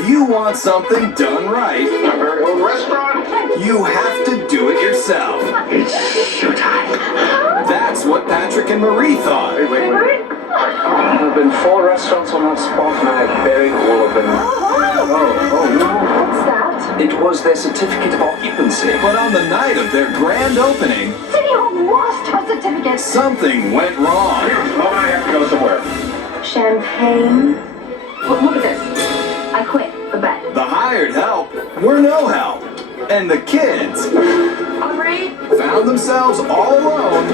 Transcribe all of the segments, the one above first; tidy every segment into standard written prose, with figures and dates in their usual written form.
If you want something done right, A very old restaurant. you have to do it yourself. It's showtime. That's what Patrick and Marie thought. Wait. There have been 4 restaurants on that spot, and I buried all of them. Oh no. What's that? It was their certificate of occupancy. But on the night of their grand opening, City Hall lost her certificate. something went wrong. Oh, I have to go somewhere. Champagne. Look at this. I quit the bet. The hired help were no help. And the kids Henri? found themselves all alone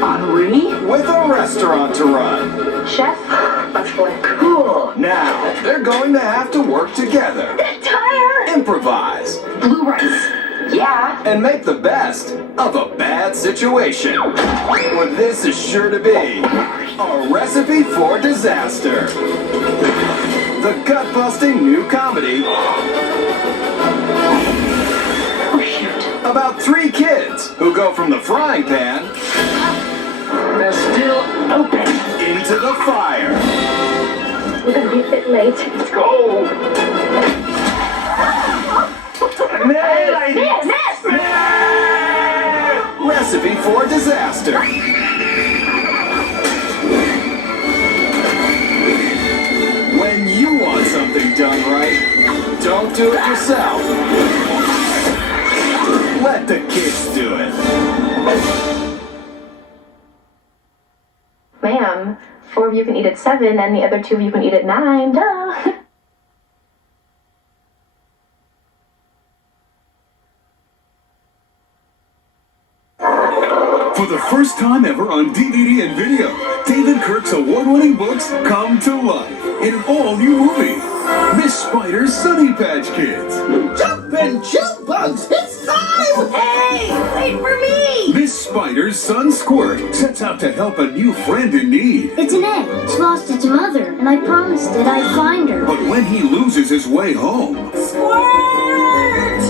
Henri? with a restaurant to run. Chef? That's cool. Now, they're going to have to work together, That tire? improvise, Blue rice. Yeah. and make the best of a bad situation. Well, this is sure to be a recipe for disaster. The gut-busting new comedy Oh, shoot. about 3 kids who go from the frying pan They're still open. into the fire. We're gonna be a bit late. Let's go. Miss! Recipe for disaster. When you want something done right, don't do it yourself. Let the kids do it. Ma'am, 4 of you can eat at 7 and the other 2 of you can eat at 9. Duh. For the first time ever on DVD and video, David Kirk's award-winning books come to life in an all-new movie, Miss Spider's Sunny Patch Kids. Jump and chew bugs, it's time! Hey, wait for me! Miss Spider's son Squirt sets out to help a new friend in need. It's an egg. It's lost its mother, and I promised that I'd find her. But when he loses his way home, Squirt!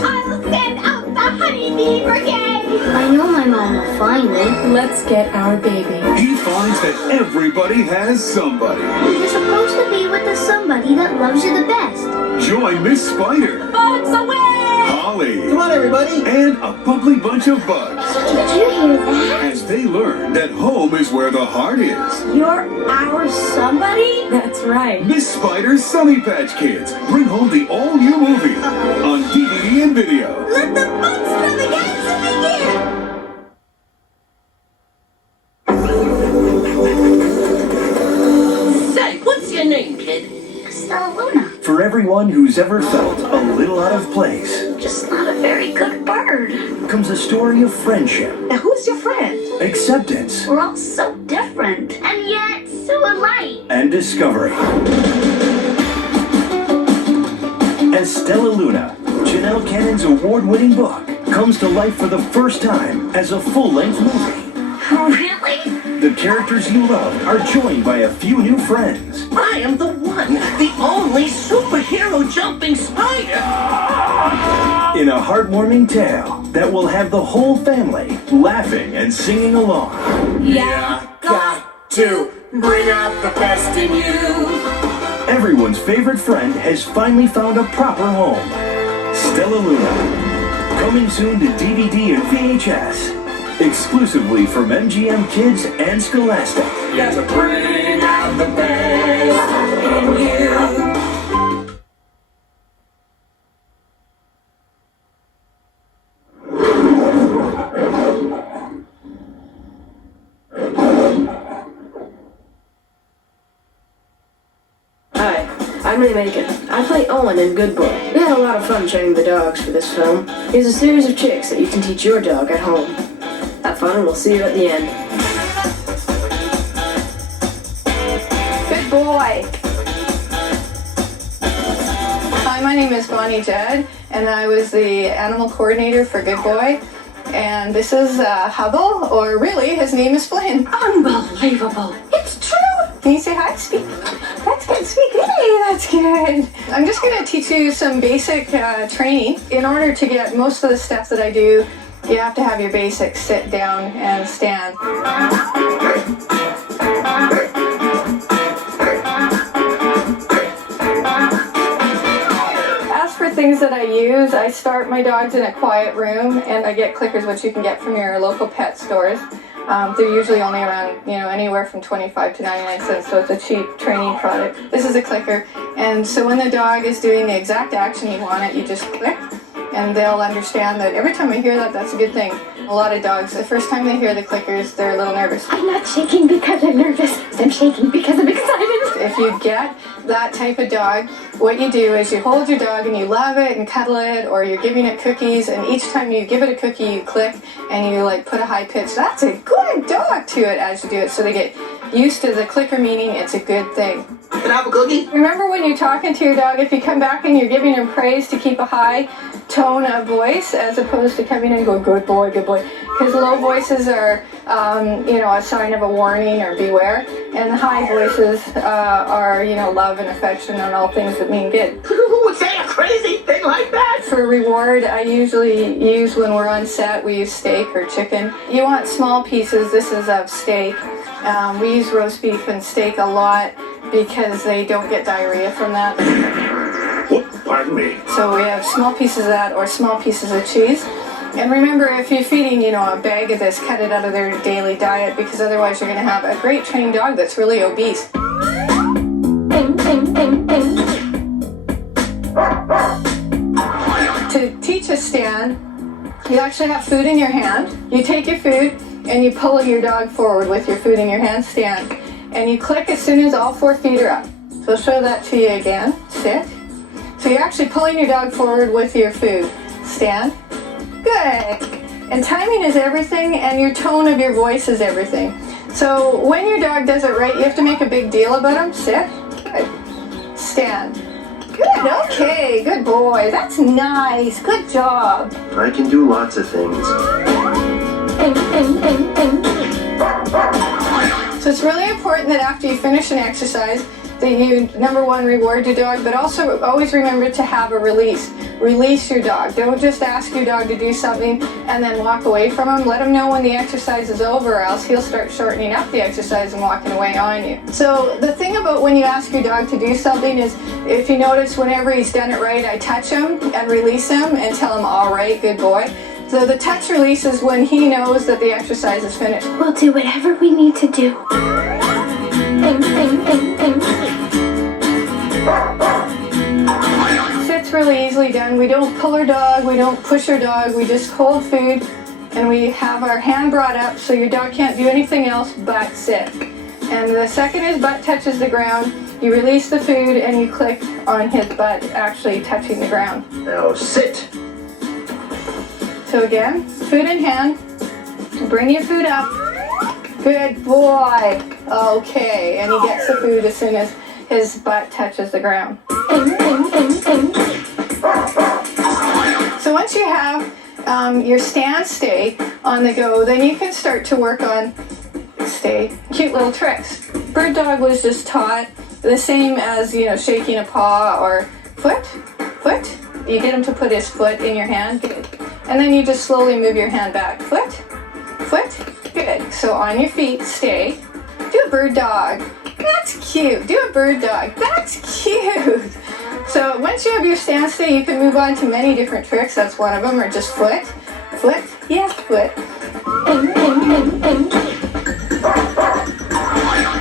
I'll send out the honeybee brigade! I know my mom will find me. Let's get our baby. he finds that everybody has somebody. You're supposed to be with the somebody that loves you the best. Join Miss Spider, Bugs away! Holly, Come on, everybody! and a bubbly bunch of bugs Did you hear that? as they learn that home is where the heart is. You're our somebody? That's right. Miss Spider's Sunny Patch Kids. Bring home the all-new movie on DVD and video. Let the bugs know the games begin! Say, what's your name, kid? Stellaluna. For everyone who's ever felt a little out of place, Just not a very good bird. comes a story of friendship, Now, who's your friend? acceptance, We're all so different. And yet, so alike. and discovery. As Stellaluna, Janelle Cannon's award-winning book, comes to life for the first time as a full-length movie. Really? The characters you love are joined by a few new friends. I am the one, the only superhero jumping spider! In a heartwarming tale that will have the whole family laughing and singing along. Yeah, got to bring out the best in you. Everyone's favorite friend has finally found a proper home. Stellaluna. Coming soon to DVD and VHS. Exclusively from MGM Kids and Scholastic. Got to bring out the best in you. Hi, I'm Ray Macon. I play Owen in Good Boy. We had a lot of fun training the dogs for this film. Here's a series of tricks that you can teach your dog at home. Have fun and we'll see you at the end. Good boy. Hi, my name is Bonnie Judd, and I was the animal coordinator for Good Boy. And this is Hubble, or really, his name is Flynn. Unbelievable. It's true. Can you say hi? Speak. That's good. Speak. Hey, that's good. I'm just going to teach you some basic training. In order to get most of the steps that I do, you have to have your basics: sit down and stand. things that I use, I start my dogs in a quiet room, and I get clickers, which you can get from your local pet stores. They're usually only around, anywhere from 25 to 99 cents, so it's a cheap training product. This is a clicker, and so when the dog is doing the exact action you want it, you just click, and they'll understand that every time I hear that, that's a good thing. A lot of dogs, the first time they hear the clickers, they're a little nervous. I'm not shaking because I'm nervous. I'm shaking because I'm excited. If you get that type of dog, what you do is you hold your dog and you love it and cuddle it, or you're giving it cookies, and each time you give it a cookie, you click and you put a high pitch. That's a good dog to it as you do it, so they get used to the clicker, meaning it's a good thing. Can I have a cookie? Remember when you're talking to your dog, if you come back and you're giving him praise, to keep a high tone of voice as opposed to coming in and going, good boy, because low voices are, a sign of a warning or beware, and the high voices are, love and affection and all things that mean good. Who would say a crazy thing like that? For reward, I usually use, when we're on set, we use steak or chicken. You want small pieces. This is of steak. We use roast beef and steak a lot because they don't get diarrhea from that. Pardon me. So we have small pieces of that or small pieces of cheese. And remember, if you're feeding, a bag of this, cut it out of their daily diet, because otherwise you're going to have a great trained dog that's really obese. To teach a stand, you actually have food in your hand. You take your food and you pull your dog forward with your food in your hand, stand. And you click as soon as all 4 feet are up. So I'll show that to you again. Sit. So you're actually pulling your dog forward with your food. Stand. Good. And timing is everything, and your tone of your voice is everything. So when your dog does it right, you have to make a big deal about him. Sit. Good. Stand. Good. Okay. Good boy. That's nice. Good job. I can do lots of things. So it's really important that after you finish an exercise, that you, number one, reward your dog, but also always remember to have a release. Release your dog. Don't just ask your dog to do something and then walk away from him. Let him know when the exercise is over, or else he'll start shortening up the exercise and walking away on you. So the thing about when you ask your dog to do something is, if you notice, whenever he's done it right, I touch him and release him and tell him, all right, good boy. So the touch release is when he knows that the exercise is finished. We'll do whatever we need to do. Sit's really easily done. We don't pull our dog, we don't push our dog, we just hold food, and we have our hand brought up so your dog can't do anything else but sit. And the second his butt touches the ground, you release the food and you click on his butt actually touching the ground. Now sit. So again, food in hand, bring your food up. Good boy. Okay, and he gets the food as soon as his butt touches the ground. So once you have your stand stay on the go, then you can start to work on cute little tricks. Bird dog was just taught the same as, shaking a paw or foot. You get him to put his foot in your hand, good. And then you just slowly move your hand back. Foot, good. So on your feet, stay. Do a bird dog. That's cute. Do a bird dog. That's cute. So once you have your stand stay, you can move on to many different tricks. That's one of them, or just foot. Yeah, foot.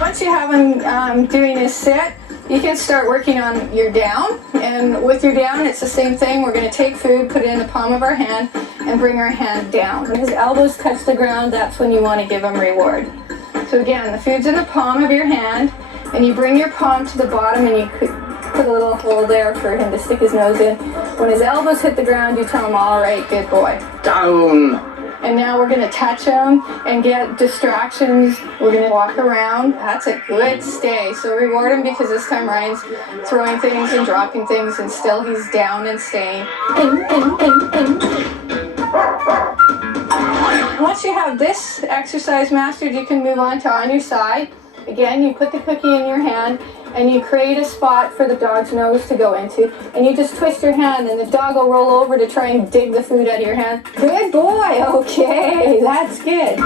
Once you have him doing his sit, you can start working on your down. And with your down, it's the same thing. We're going to take food, put it in the palm of our hand, and bring our hand down. When his elbows touch the ground, that's when you want to give him reward. So again, the food's in the palm of your hand, and you bring your palm to the bottom, and you put a little hole there for him to stick his nose in. When his elbows hit the ground, you tell him, all right, good boy. Down. And now we're going to touch him and get distractions. We're going to walk around. That's a good stay. So reward him, because this time Ryan's throwing things and dropping things, and still he's down and staying. Once you have this exercise mastered, you can move on to on your side. Again, you put the cookie in your hand and you create a spot for the dog's nose to go into, and you just twist your hand and the dog will roll over to try and dig the food out of your hand. Good boy. Okay, that's good.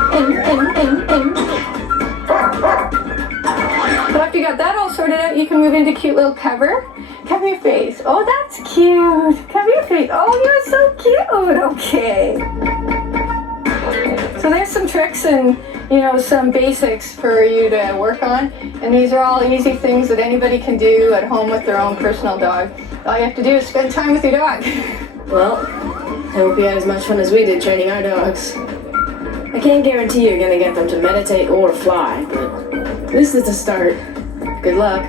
So after you got that all sorted out, you can move into cute little cover. Cover your face. Oh, that's cute. Cover your face. Oh, you're so cute. Okay. So there's some tricks and, some basics for you to work on. And these are all easy things that anybody can do at home with their own personal dog. All you have to do is spend time with your dog. Well, I hope you had as much fun as we did training our dogs. I can't guarantee you're gonna get them to meditate or fly, but this is the start. Good luck.